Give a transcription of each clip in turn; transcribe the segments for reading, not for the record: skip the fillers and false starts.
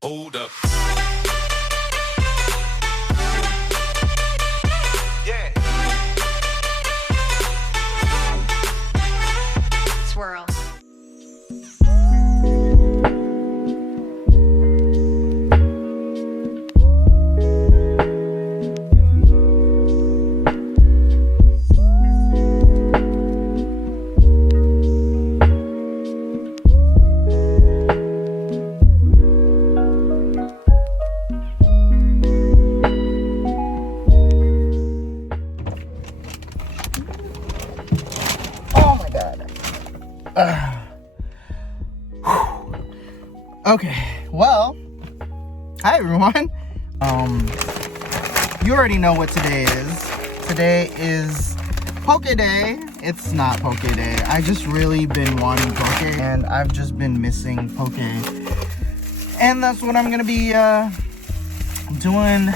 Hold up. Yeah. Swirl. Okay, well, hi everyone. You already know what today is. Today is Poke Day. It's not Poke Day. I just really been wanting Poke, and I've just been missing Poke. And that's what I'm gonna be doing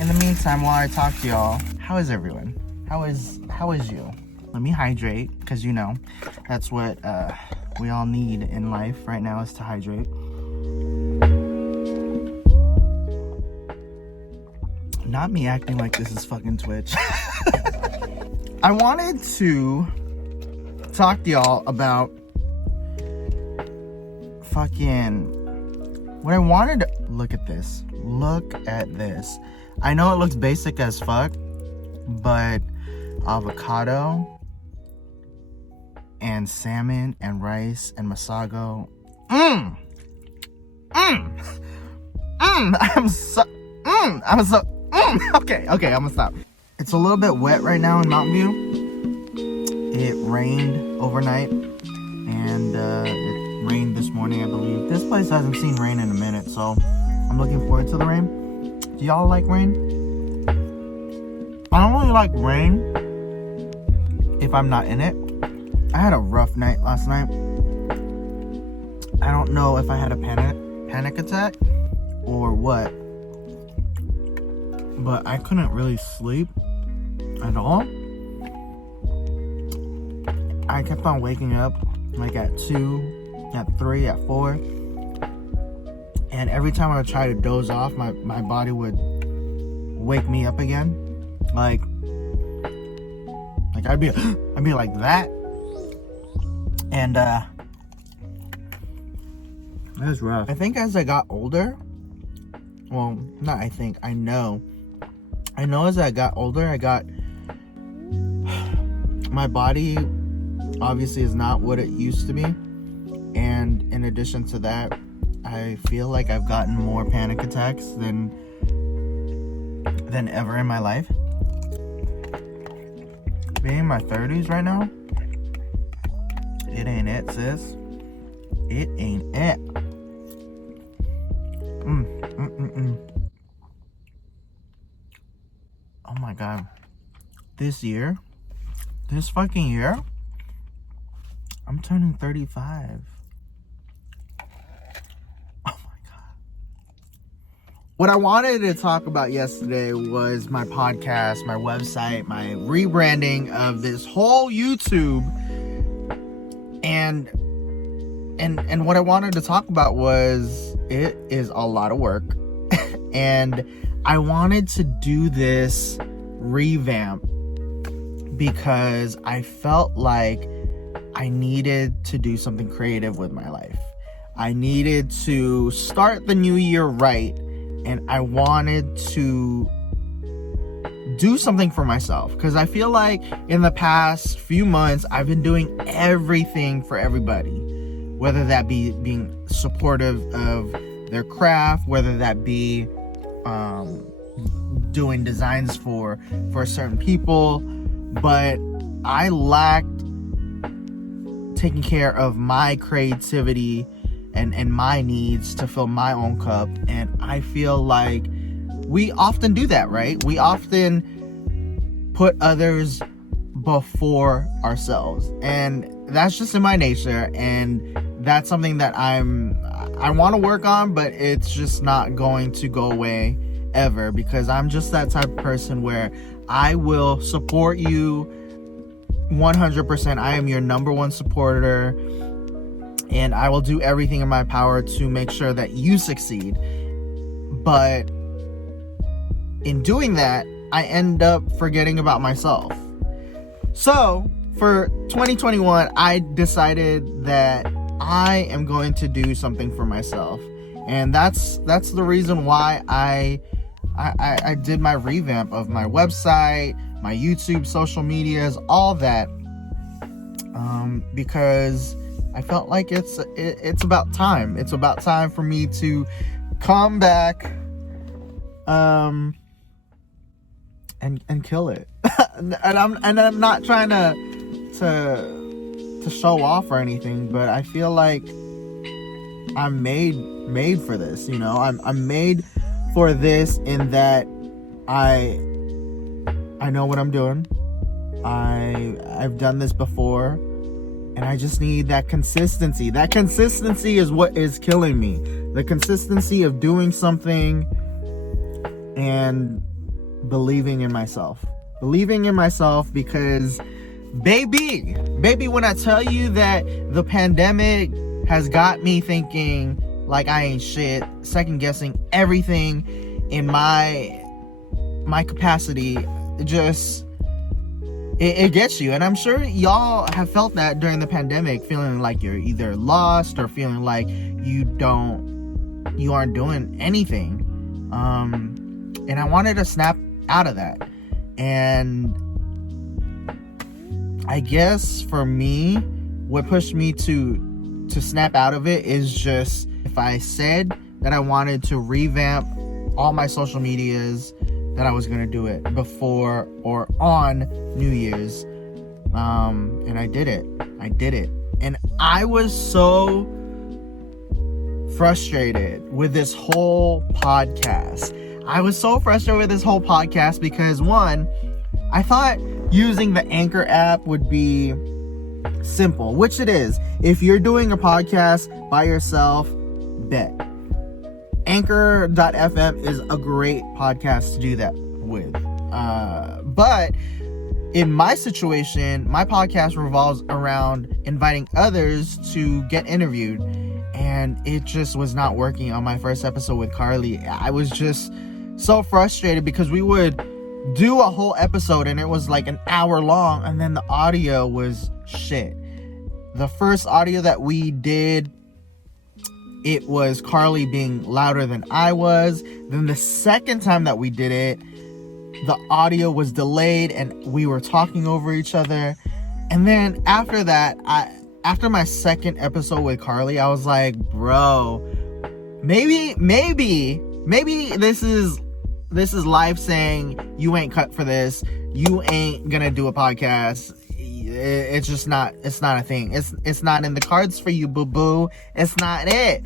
in the meantime while I talk to y'all. How is everyone? How is you? Let me hydrate, because you know, that's what we all need in life right now, is to hydrate. Not me acting like this is fucking Twitch. I wanted to talk to y'all about what I wanted to... Look at this. Look at this. I know it looks basic as fuck, but avocado and salmon and rice and masago. Okay, I'm gonna stop. It's a little bit wet right now in Mountain View. It rained overnight, and it rained this morning, I believe. This place hasn't seen rain in a minute, so I'm looking forward to the rain. Do y'all like rain? I don't really like rain if I'm not in it. I had a rough night last night. I don't know if I had a panic attack or what, but I couldn't really sleep at all. I kept on waking up like at 2, at 3, at 4. And every time I would try to doze off, my body would wake me up again. Like I'd be like that. And that was rough. I think as I got older, well, not I think, I know as I got older, my body obviously is not what it used to be. And in addition to that, I feel like I've gotten more panic attacks than ever in my life. Being in my 30s right now, it ain't it, sis. It ain't it. Oh my god. This fucking year, I'm turning 35. Oh my god. What I wanted to talk about yesterday was my podcast, my website, my rebranding of this whole YouTube. And what I wanted to talk about was, it is a lot of work. And I wanted to do this revamp because I felt like I needed to do something creative with my life. I needed to start the new year right, and I wanted to do something for myself, because I feel like in the past few months I've been doing everything for everybody, whether that be being supportive of their craft, whether that be doing designs for certain people, but I lacked taking care of my creativity and my needs to fill my own cup. And I feel like we often do that, right? We often put others before ourselves, and that's just in my nature, and that's something that I want to work on, but it's just not going to go away ever, because I'm just that type of person where I will support you 100%. I am your number one supporter. and I will do everything in my power to make sure that you succeed. But in doing that, I end up forgetting about myself. So for 2021, I decided that I am going to do something for myself, and that's the reason why I did my revamp of my website, my YouTube, social medias, all that, because I felt like it's about time. It's about time for me to come back and kill it. and I'm not trying to show off or anything, but I feel like I'm made for this, you know. I'm made for this in that I know what I'm doing. I've done this before, and I just need that consistency. That consistency is what is killing me. The consistency of doing something and believing in myself. Believing in myself, because baby, when I tell you that the pandemic has got me thinking like I ain't shit, second guessing everything in my capacity, it gets you. And I'm sure y'all have felt that during the pandemic, feeling like you're either lost or feeling like you aren't doing anything. And I wanted to snap out of that. And I guess for me, what pushed me to snap out of it is just, if I said that I wanted to revamp all my social medias, that I was going to do it before or on New Year's. And I did it. And I was so frustrated with this whole podcast. Because, one, I thought using the Anchor app would be simple, which it is. If you're doing a podcast by yourself, bet. Anchor.fm is a great podcast to do that with. But in my situation, my podcast revolves around inviting others to get interviewed, and it just was not working on my first episode with Carly. I was just so frustrated because we would do a whole episode and it was like an hour long, and then the audio was shit. The first audio that we did, it was Carly being louder than I was. Then the second time that we did it, the audio was delayed and we were talking over each other. And then after that, after my second episode with Carly, I was like, bro, maybe this is life saying, you ain't cut for this. You ain't gonna do a podcast. It's just not, it's not a thing. It's not in the cards for you, boo-boo. It's not it.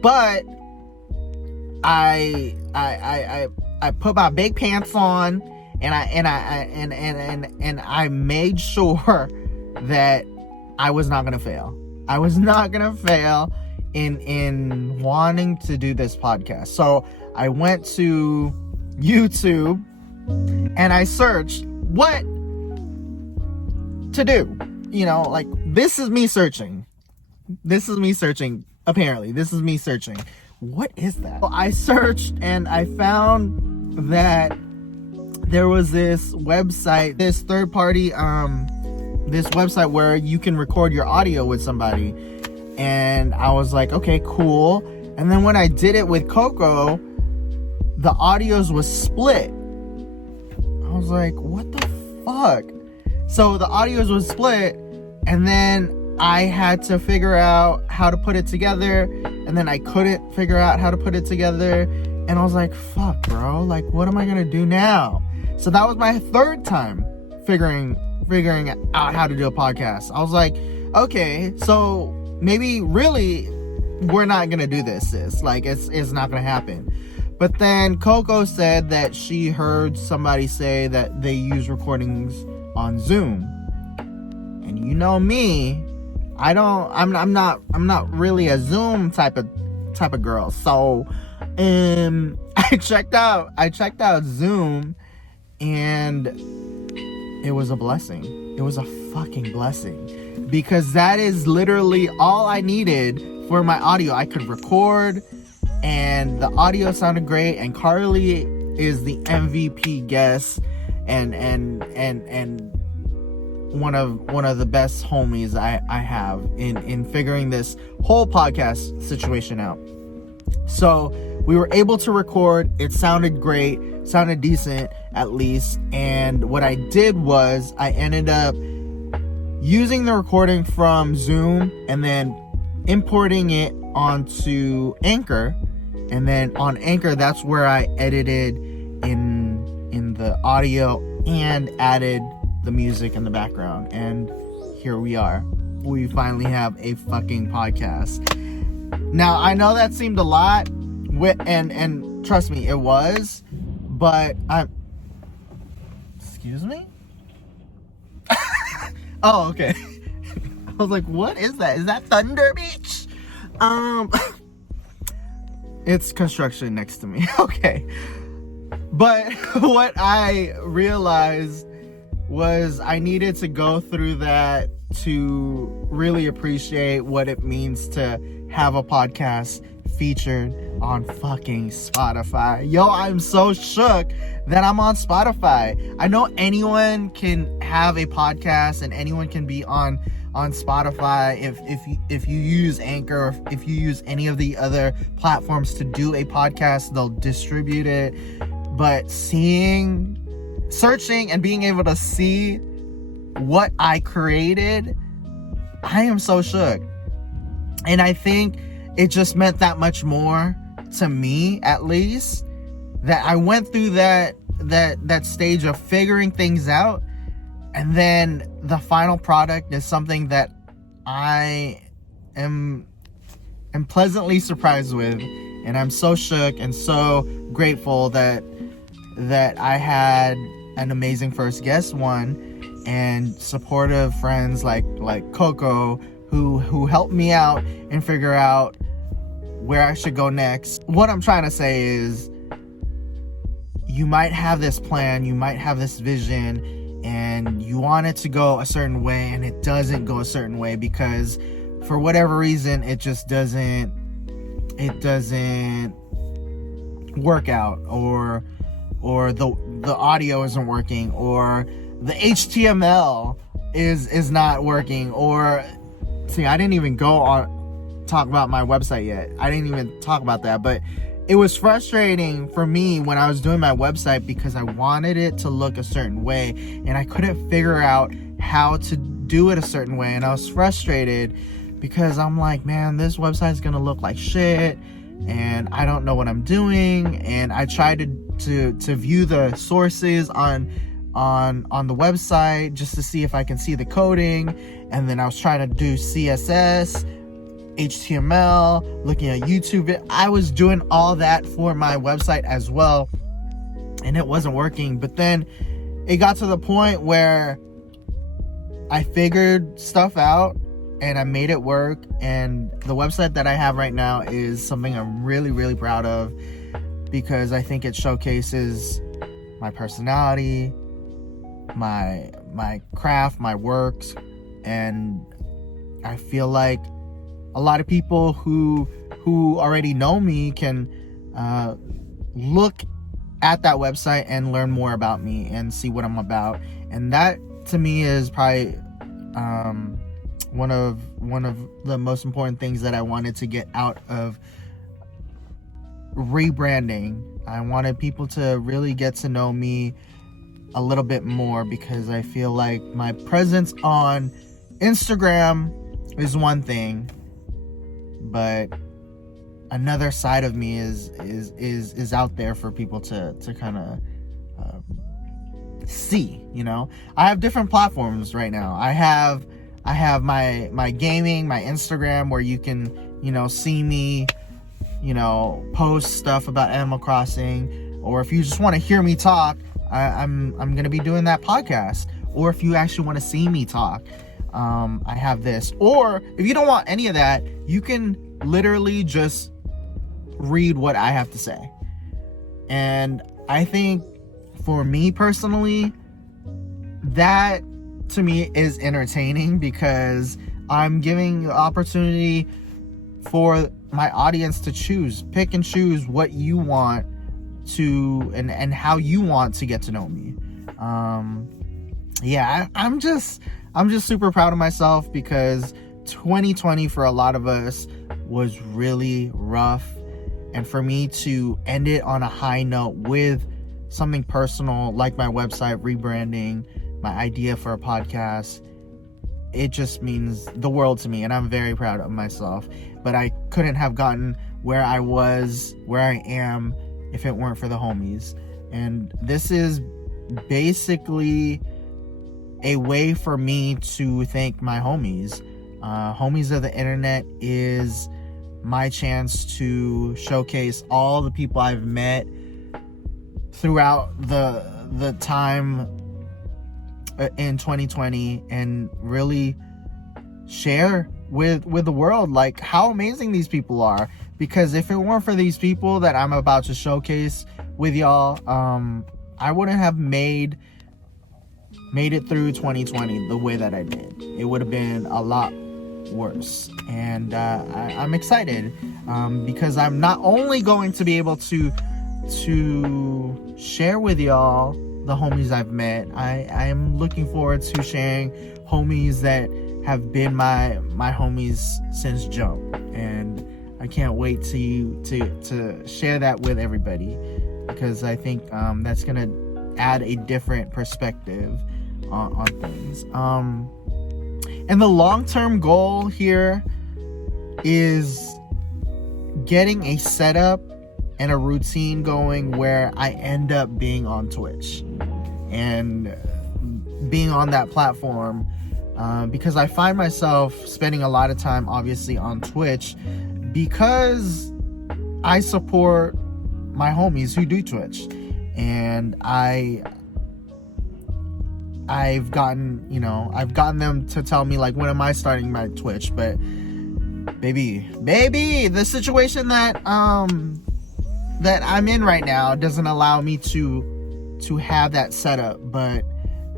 But I put my big pants on, and I made sure that I was not gonna fail. I was not gonna fail in wanting to do this podcast. So I went to YouTube and I searched what to do. You know, like, this is me searching. Apparently, this is me searching. What is that? Well, I searched and I found that there was this website, this third party, this website where you can record your audio with somebody. And I was like, okay, cool. And then when I did it with Coco, the audios was split. I was like, what the fuck? So the audios was split, and then I had to figure out how to put it together, and then I couldn't figure out how to put it together, and I was like, fuck, bro, like, what am I gonna do now? So that was my third time figuring out how to do a podcast. I was like, okay, so maybe really we're not gonna do this, sis. Like, it's not gonna happen. But then Coco said that she heard somebody say that they use recordings on Zoom. And you know me, I'm not really a Zoom type of girl. So I checked out Zoom, and it was a blessing. It was a fucking blessing. because that is literally all I needed for my audio. I could record and the audio sounded great, and Carly is the MVP guest and one of the best homies I have in figuring this whole podcast situation out. So we were able to record. It sounded great, sounded decent at least. And what I did was I ended up using the recording from Zoom and then importing it onto Anchor. And then on Anchor, that's where I edited in the audio and added the music in the background. And here we are. We finally have a fucking podcast. Now, I know that seemed a lot, and trust me, it was, but excuse me? Oh, okay. I was like, what is that? Is that Thunder Beach? It's construction next to me. Okay. But what I realized was I needed to go through that to really appreciate what it means to have a podcast featured on fucking Spotify. Yo, I'm so shook that I'm on Spotify. I know anyone can have a podcast and anyone can be on Spotify if you use Anchor, or if you use any of the other platforms to do a podcast, they'll distribute it. But searching and being able to see what I created, I am so shook. And I think it just meant that much more to me, at least, that I went through that stage of figuring things out, and then the final product is something that I am pleasantly surprised with. And I'm so shook and so grateful that I had an amazing first guest one, and supportive friends like Coco who helped me out and figure out where I should go next. What I'm trying to say is, you might have this plan, you might have this vision, and you want it to go a certain way, and it doesn't go a certain way because for whatever reason it just doesn't work out, or the audio isn't working, or the HTML is not working, or see, I didn't even talk about my website yet. I didn't even talk about that, but it was frustrating for me when I was doing my website because I wanted it to look a certain way and I couldn't figure out how to do it a certain way, and I was frustrated because I'm like, man, this website's gonna look like shit and I don't know what I'm doing. And I tried to view the sources on the website just to see if I can see the coding, and then I was trying to do CSS, HTML, looking at YouTube. I was doing all that for my website as well, and it wasn't working. But then it got to the point where I figured stuff out and I made it work, and the website that I have right now is something I'm really, really proud of because I think it showcases my personality, my craft, my works, and I feel like a lot of people who already know me can look at that website and learn more about me and see what I'm about. And that to me is probably one of the most important things that I wanted to get out of rebranding. I wanted people to really get to know me a little bit more because I feel like my presence on Instagram is one thing, but another side of me is out there for people to kind of see. You know, I have different platforms right now. I have my gaming, my Instagram, where you can, you know, see me, you know, post stuff about Animal Crossing, or if you just want to hear me talk, I'm gonna be doing that podcast. Or if you actually want to see me talk, I have this. Or if you don't want any of that, you can literally just read what I have to say. And I think for me personally, that to me is entertaining, because I'm giving the opportunity for my audience to pick and choose what you want to, and how you want to get to know me. I'm just super proud of myself, because 2020 for a lot of us was really rough, and for me to end it on a high note with something personal like my website rebranding, my idea for a podcast, it just means the world to me, and I'm very proud of myself. But I couldn't have gotten where I am, if it weren't for the homies. And this is basically a way for me to thank my homies. Homies of the Internet is my chance to showcase all the people I've met throughout the time in 2020, and really share with the world like how amazing these people are. Because if it weren't for these people that I'm about to showcase with y'all, I wouldn't have made it through 2020 the way that I did. It would have been a lot worse. And I'm excited, because I'm not only going to be able to share with y'all the homies I've met. I am looking forward to sharing homies that have been my homies since jump, and I can't wait to share that with everybody, because I think that's gonna add a different perspective on things. And the long-term goal here is getting a setup and a routine going where I end up being on Twitch and being on that platform, because I find myself spending a lot of time obviously on Twitch, because I support my homies who do Twitch, and I've gotten them to tell me like, when am I starting my Twitch? But baby, the situation that I'm in right now doesn't allow me to have that setup, but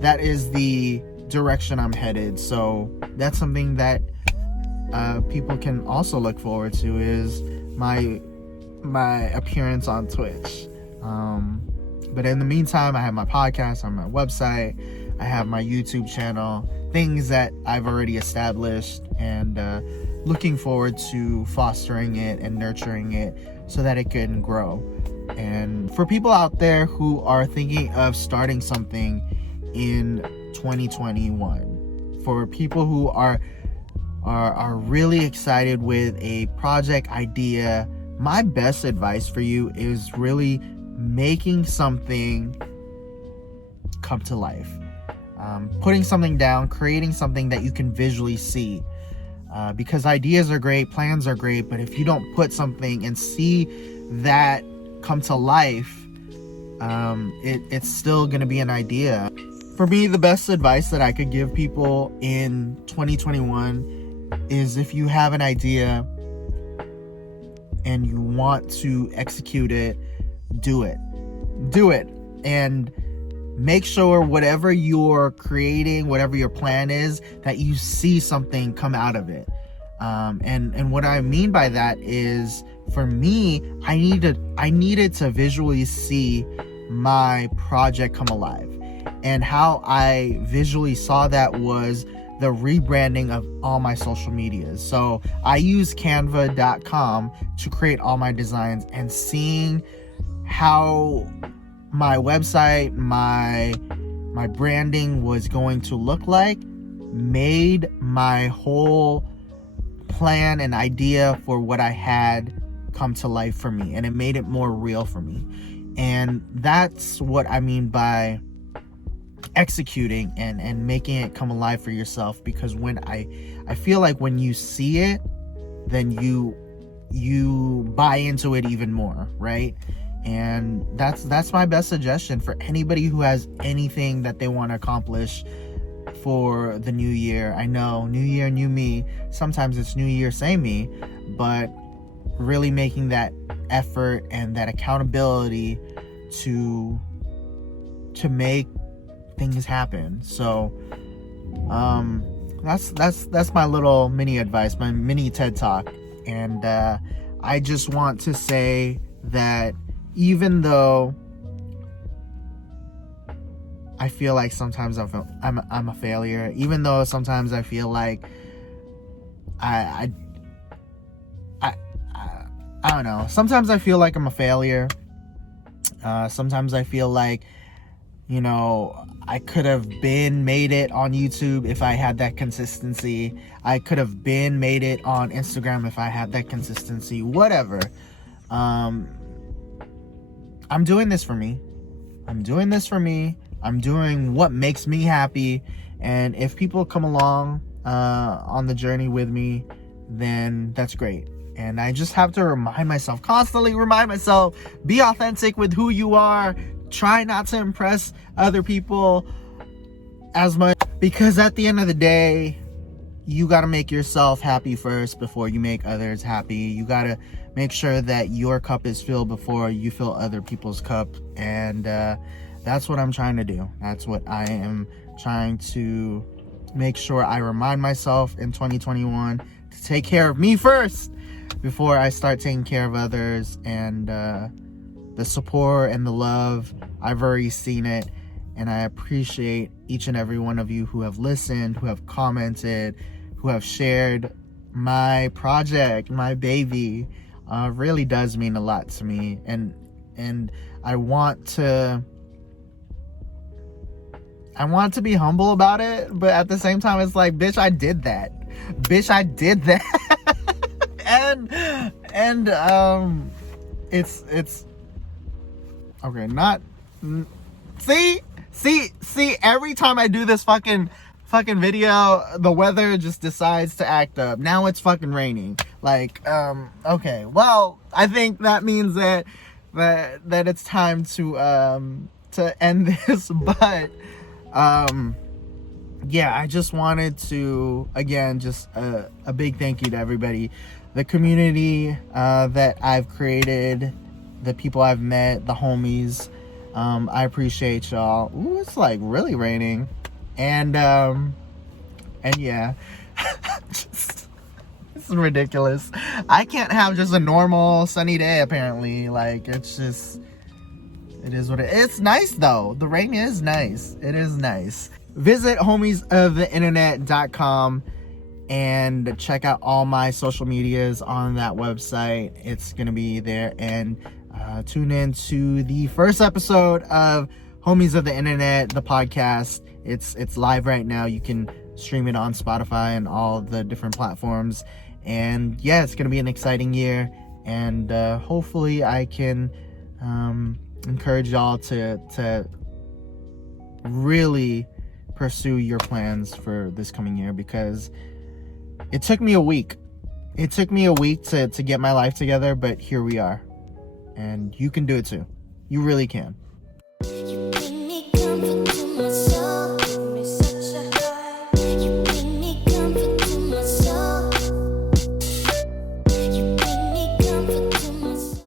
that is the direction I'm headed. So that's something that people can also look forward to, is my appearance on Twitch. But in the meantime, I have my podcast, on my website, I have my YouTube channel, things that I've already established, and looking forward to fostering it and nurturing it so that it can grow. And for people out there who are thinking of starting something in 2021, for people who are really excited with a project idea, my best advice for you is really making something come to life. Putting something down, creating something that you can visually see. Because ideas are great, plans are great, but if you don't put something and see that come to life, it's still going to be an idea. For me, the best advice that I could give people in 2021 is, if you have an idea and you want to execute it, do it. And make sure whatever you're creating, whatever your plan is, that you see something come out of it. And what I mean by that is, for me, I needed to visually see my project come alive. And how I visually saw that was the rebranding of all my social medias. So I use canva.com to create all my designs, and seeing how my website, my branding was going to look like, made my whole plan and idea for what I had come to life for me, and it made it more real for me. And that's what I mean by executing and making it come alive for yourself. Because when I feel like when you see it, then you buy into it even more, right? And that's my best suggestion for anybody who has anything that they want to accomplish for the new year. I know, new year, new me. Sometimes it's new year, same me, but really making that effort and that accountability to make things happen. So That's my little mini advice, my mini TED Talk. And I just want to say that even though I feel like sometimes I'm a failure, even though sometimes I feel like I don't know. Sometimes I feel like I'm a failure. Sometimes I feel like, you know, I could have been made it on YouTube if I had that consistency. I could have been made it on Instagram if I had that consistency. Whatever. I'm doing this for me. I'm doing this for me. I'm doing what makes me happy. And if people come along on the journey with me, then that's great. And I just have to constantly remind myself, be authentic with who you are. Try not to impress other people as much, because at the end of the day, you got to make yourself happy first before you make others happy. You got to make sure that your cup is filled before you fill other people's cup. And that's what I'm trying to do. That's what I am trying to make sure I remind myself in 2021, to take care of me first before I start taking care of others. And the support and the love, I've already seen it, and I appreciate each and every one of you who have listened, who have commented, who have shared my project, my baby. Really does mean a lot to me, and I want to be humble about it, but at the same time, it's like, bitch, I did that. and it's okay. Not see. Every time I do this fucking video, the weather just decides to act up. Now it's fucking raining. Like, okay. Well, I think that means that it's time to end this. But yeah, I just wanted to, again, just a big thank you to everybody, the community that I've created, the people I've met, the homies. I appreciate y'all. Ooh, it's like really raining. And yeah, just, it's ridiculous. I can't have just a normal sunny day, apparently. Like, it's just, it is what it is. It's nice though. The rain is nice. It is nice. Visit homiesoftheinternet.com and check out all my social medias on that website. It's gonna be there. And tune in to the first episode of Homies of the Internet, the podcast. It's live right now. You can stream it on Spotify and all the different platforms. And yeah, it's gonna be an exciting year. And hopefully I can encourage y'all to really pursue your plans for this coming year, because it took me a week. It took me a week to get my life together, but here we are. And you can do it too. You really can.